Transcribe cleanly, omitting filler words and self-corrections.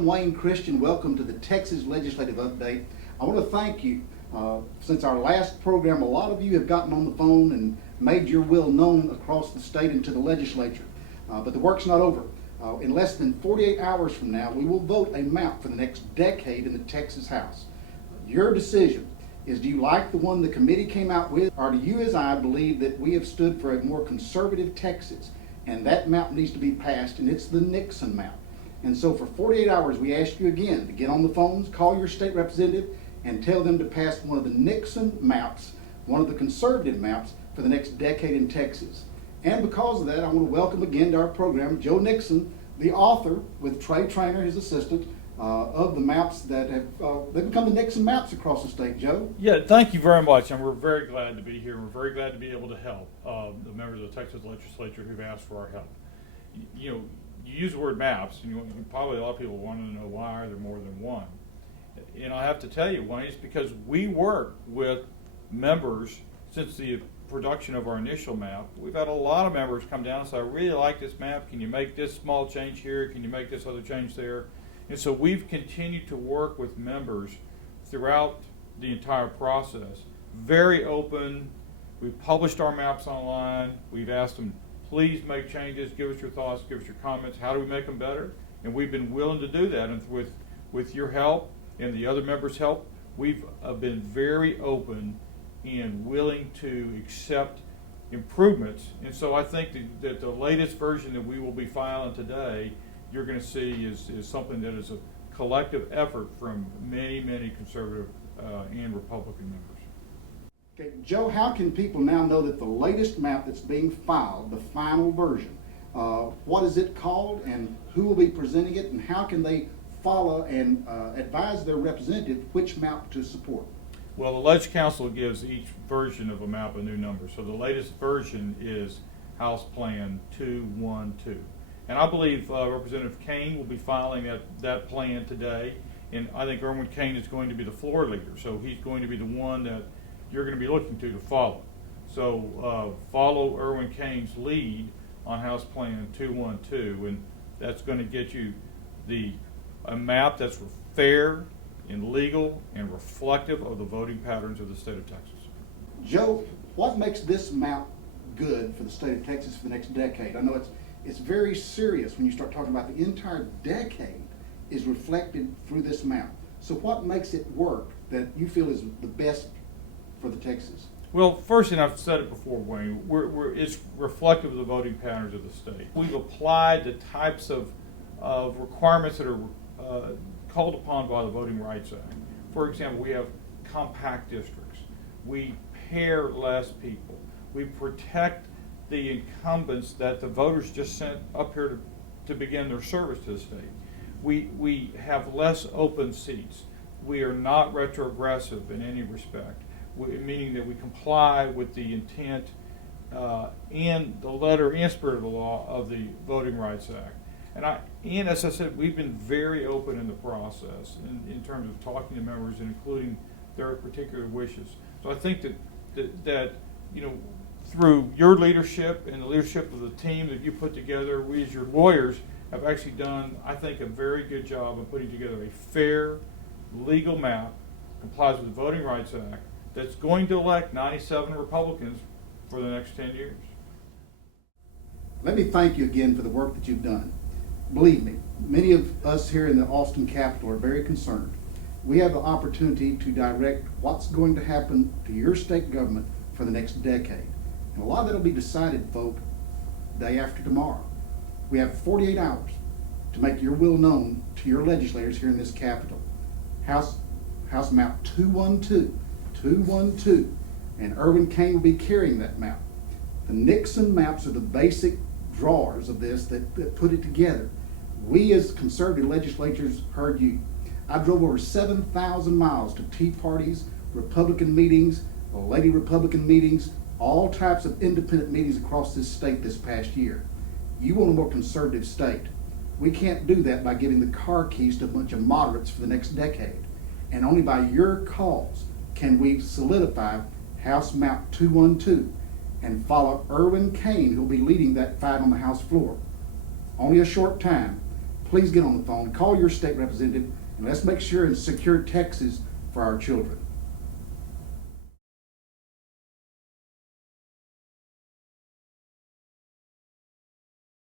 I'm Wayne Christian. Welcome to the Texas Legislative Update. I want to thank you. Since our last program, a lot of you have gotten on the phone and made your will known across the state and to the legislature. But the work's not over. In less than 48 hours from now, we will vote a map for the next decade in the Texas House. Your decision is, do you like the one the committee came out with, or do you, as I, believe that we have stood for a more conservative Texas, and that map needs to be passed, and it's the Nixon map. And so for 48 hours, we ask you again to get on the phones, call your state representative, and tell them to pass one of the Nixon maps, one of the conservative maps for the next decade in Texas. And because of that, I want to welcome again to our program Joe Nixon, the author, with Trey Trainer, his assistant, of the maps that have they've become the Nixon maps across the state. Joe? Yeah, thank you very much, and we're very glad to be here. We're very glad to be able to help the members of the Texas legislature who've asked for our help. You know, you use the word maps, and probably a lot of people want to know why are there more than one. And I have to tell you, Wayne, it's because we work with members since the production of our initial map. We've had a lot of members come down and say, I really like this map. Can you make this small change here? Can you make this other change there? And so we've continued to work with members throughout the entire process. Very open. We've published our maps online. We've asked them, please make changes, give us your thoughts, give us your comments. How do we make them better? And we've been willing to do that. And with your help and the other members' help, we've been very open and willing to accept improvements. And so I think that the latest version that we will be filing today, you're going to see is something that is a collective effort from many, many conservative and Republican members. Okay, Joe, how can people now know that the latest map that's being filed, the final version, what is it called, and who will be presenting it, and how can they follow and advise their representative which map to support? Well, the Ledge Council gives each version of a map a new number. So the latest version is House Plan 212. And I believe Representative Cain will be filing that plan today. And I think Erwin Cain is going to be the floor leader. So he's going to be the one that you're going to be looking to follow. So follow Erwin Cain's lead on House Plan 212. And that's going to get you a map that's fair and legal and reflective of the voting patterns of the state of Texas. Joe, what makes this map good for the state of Texas for the next decade? I know it's very serious when you start talking about the entire decade is reflected through this map. So what makes it work that you feel is the best for the Texas? Well, first, and I've said it before, Wayne, it's reflective of the voting patterns of the state. We've applied the types of requirements that are called upon by the Voting Rights Act. For example, we have compact districts. We pair less people. We protect the incumbents that the voters just sent up here to begin their service to the state. We have less open seats. We are not retrogressive in any respect, meaning that we comply with the intent and the letter and spirit of the law of the Voting Rights Act. And as I said, we've been very open in the process in terms of talking to members and including their particular wishes. So I think that through your leadership and the leadership of the team that you put together, we as your lawyers have actually done, I think, a very good job of putting together a fair, legal map, complies with the Voting Rights Act, that's going to elect 97 Republicans for the next 10 years. Let me thank you again for the work that you've done. Believe me, many of us here in the Austin Capitol are very concerned. We have the opportunity to direct what's going to happen to your state government for the next decade. And a lot of that will be decided, folk, day after tomorrow. We have 48 hours to make your will known to your legislators here in this Capitol. House Map 212, and Erwin Cain will be carrying that map. The Nixon maps are the basic drawers of this that put it together. We as conservative legislators heard you. I drove over 7,000 miles to Tea Parties, Republican meetings, Lady Republican meetings, all types of independent meetings across this state this past year. You want a more conservative state. We can't do that by giving the car keys to a bunch of moderates for the next decade. And only by your cause can we solidify House Map 212 and follow Erwin Cain, who will be leading that fight on the House floor. Only a short time. please get on the phone, call your state representative, and let's make sure and secure Texas for our children.